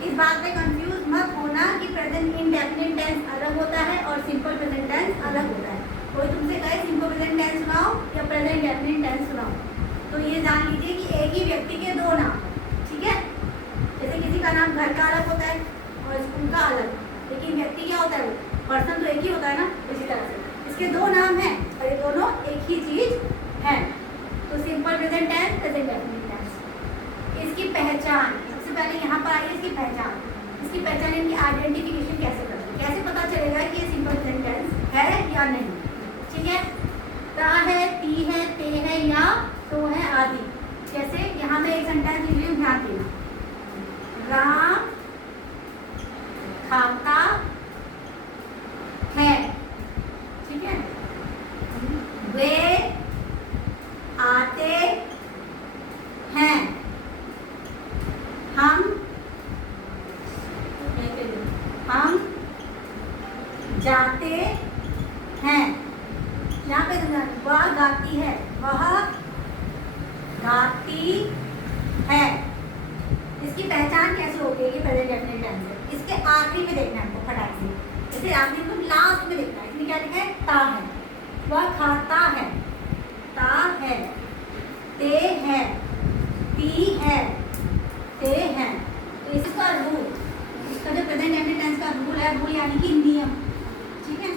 इस बात में कंफ्यूज मत होना कि प्रेजेंट इंडेफिनिट टेंस अलग होता है और सिंपल प्रेजेंट टेंस अलग होता है। कोई तुमसे कहे सिंपल प्रेजेंट टेंस सुनाओ या प्रेजेंट इंडेफिनिट टेंस सुनाओ, तो ये जान लीजिए कि एक ही व्यक्ति के दो नाम, ठीक है। जैसे किसी का नाम घर का अलग होता है और स्कूल का अलग, लेकिन व्यक्ति क्या होता है, वो पर्सन तो एक ही होता है ना। इसी तरह से इसके दो नाम हैं और ये दोनों एक ही चीज है। तो simple present tense, present indefinite tense. इसकी पहचान सबसे पहले यहाँ पर आई है, इसकी पहचान। इसकी पहचान इनकी आइडेंटिफिकेशन कैसे करते हैं, कैसे पता चलेगा कि ये सिंपल प्रेजेंट टेंस है या नहीं, ठीक है। ता है, ती है, ते है या तो है आदि। जैसे यहाँ पे एक सेंटेंस लिख रही हूँ, ध्यान देना। राम खाता है, ठीक है। वे आते हैं, हम जाते हैं। यहाँ पे वह गाती है, वह गाती है। इसकी पहचान कैसे होगी कि प्रेजेंट डेफिनेट टेंस है। इसके आखिरी में देखना है हमको फटाक से, जैसे आखिरी में लास्ट में देखना है। इसमें क्या लिखा है, ता है, वह खाता है, ता है। ते है, ती है, ते है। तो इसका रूल, इसका जो प्रेजेंट डेफिनेट टेंस का रूल है, रूल यानी कि नियम, ठीक है।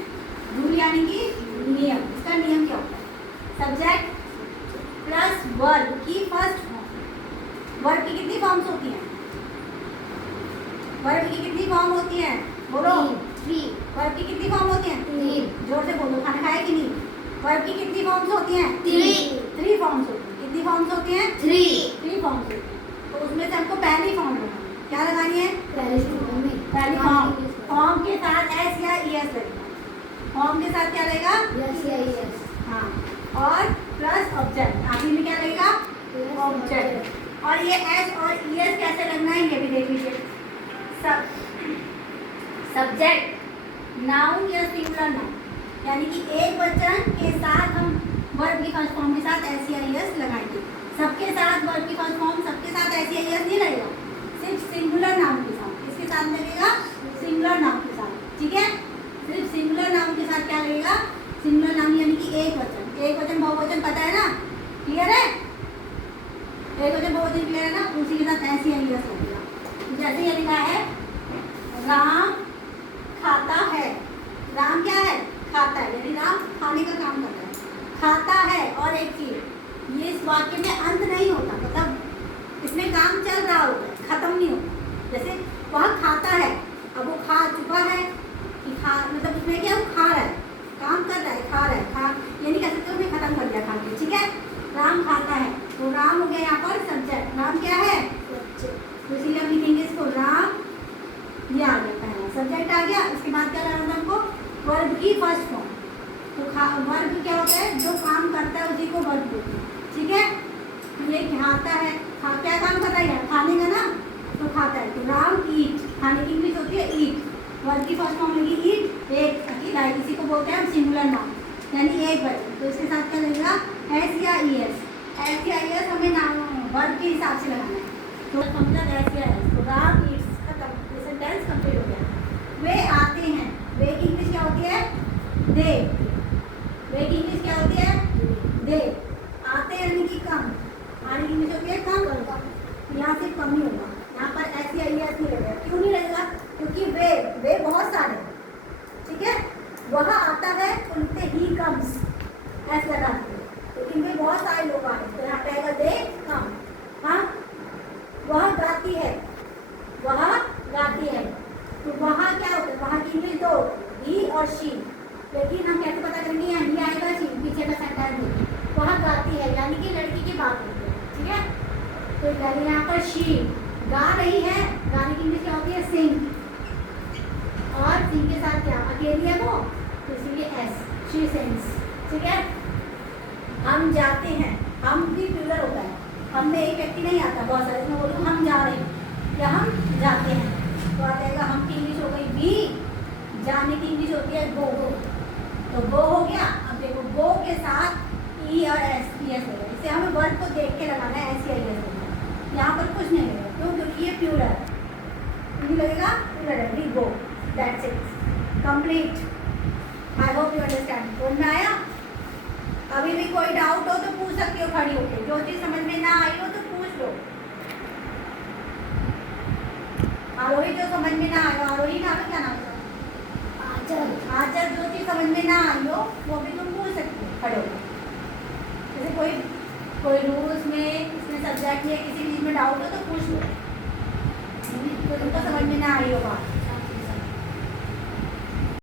रूल यानी कि नियम। इसका नियम क्या होता है, सब्जेक्ट प्लस वर्ब की फर्स्ट फॉर्म। वर्ब की कितनी फॉर्म्स होती हैं, वर्ब की कितनी फॉर्म होती है, बोलो। 3। वर्ब की कितनी फॉर्म होती हैं, 3। जोर से बोलो, खाना खाया कि नहीं। वर्ब की कितनी फॉर्म्स होती हैं, 3 फॉर्म्स होती हैं। कितनी फॉर्म्स होती हैं, 3 फॉर्म्स होती हैं। तो उसमें से हमको पहली फॉर्म लगानी है। क्या लगानी है, पहली फॉर्म। फॉर्म के साथ एस या ईएस लगेगा। फॉर्म के साथ क्या लगेगा, यस या यस। हाँ, और प्लस ऑब्जेक्ट। आखिर में क्या लगेगा, ऑब्जेक्ट। और ये एस और ईएस कैसे लगना है ये भी देख लीजिए। सब्जेक्ट नाउन या सिंगुलर नाउन, यानी कि एक वचन के साथ हम वर्ब की फर्स्ट फॉर्म के साथ एस या ईएस लगाएंगे। सबके साथ वर्ब की फर्स्ट फॉर्म सबके साथ एस या ईएस नहीं लगेगा, सिर्फ सिंगुलर नाउन के साथ। इसके साथ लगेगा सिंगुलर नाउन के साथ, ठीक है। सिर्फ सिंगुलर नाउन के साथ क्या लगेगा, सिंगुलर नाउन यानी कि एक वचन। एक वचन बहुवचन पता है ना, क्लियर है। एक वचन बहुवचन क्लियर है ना, उसी के साथ एस या ईएस लगेगा। जैसे ये लिखा है, राम खाता है। राम क्या है, खाता है, यानी राम खाने का काम करता है, खाता है। और एक चीज, ये इस वाक्य में अंत नहीं होता, मतलब इसमें काम चल रहा होता है, खत्म नहीं होता। जैसे वह खाता है, अब वो खा चुका है कि खा, मतलब उसमें क्या, वो खा रहा है, काम कर रहा है, खा रहा है, खा ये नहीं कह सकते उसने खत्म कर दिया खा के, ठीक है। राम खाता है, तो राम हो गया यहाँ पर सब्जेक्ट। राम क्या है, तो इसीलिए हम लिखेंगे इसको राम। ये आ गया पहला सब्जेक्ट आ गया। इसके बाद क्या करना था हमको, वर्ब की फर्स्ट फॉर्म। तो वर्ब क्या होता है, जो काम करता है उसी को वर्ब बोलते हैं, ठीक है। ये खाता है, क्या काम कर रहा है, खाने का ना, तो खाता है। तो राम ईट, खाने की इंग्लिश होती है ईट। वर्ब की फर्स्ट फॉर्म लगी ईट, एक अकेला, इसी को बोलते हैं सिंगुलर नाउन, यानी एक वचन। तो इसके साथ क्या लगेगा, एस या ईएस। एस या ईएस हमें नाम वर्ब के हिसाब से लगाना है, तो समझा एस या एस। तो राम ईट्स, सेंटेंस कंप्लीट हो गया। वे आते हैं, वे की इंग्लिश क्या होती है, दे। वे की इंग्लिश क्या होती है, दे। आते यानी कि कम, आने की इंग्लिश होती है कम। यहाँ से कम ही होगा, यहाँ पर एस या ईएस नहीं लगेगा। क्यों नहीं लगेगा, क्योंकि वे बहुत सारे, ठीक है। वह आता है, तो लिखते ही कम्स, एस लगा देते, लेकिन वे बहुत सारे लोग आ रहे हैं, तो यहाँ पे आएगा दे कम। हाँ, वह गाती है, वह गाती है, तो वहाँ क्या होता है, वहाँ की इंग्लिश दो, ही और शी। लेकिन हम कैसे पता करेंगे, यहाँ ही आएगा शी, पीछे का सेंटेंस देखिए। वहाँ गाती है यानी कि लड़की की बात होती है, ठीक है। तो यानी यहाँ पर शी गा रही है, गाने की इंग्लिश क्या होती है, सिंग। और सिंग के साथ क्या, अकेली है वो, तो इसीलिए एस, शी सिंग्स, ठीक है। हम जाते हैं, हम भी प्लूरल होता है, हम में एक व्यक्ति नहीं आता, बहुत सारे। इसमें बोलूँ हम जा रहे हैं या हम जाते हैं, तो आ जाएगा हम की इंग्लिश हो गई बी, जाने की इंग्लिश होती है गो। तो गो हो गया। अब देखो गो के साथ ई और एस, एस होगा, इसे हमें वर्ड को देख के लगाना है, एस या एस होगा। यहाँ पर कुछ नहीं होगा, क्यों, क्योंकि ये प्लूरल है। नहीं लगेगा we go, that's it, complete. I hope you understand. समझ में आया? अभी भी कोई डाउट हो तो पूछ सकती हो खड़ी होके, जो चीज समझ में ना आई हो तो पूछ लो। आरोही जो समझ में ना आया, आरोही ना क्या नाम था? आचर जो चीज समझ में ना आई हो वो भी तुम पूछ सकते हो खड़े होकर। जैसे कोई रूल्स में, किसी सब्जेक्ट में, किसी चीज में डाउट हो तो पूछ लो, तो तुमको समझ में ना आई हो बात।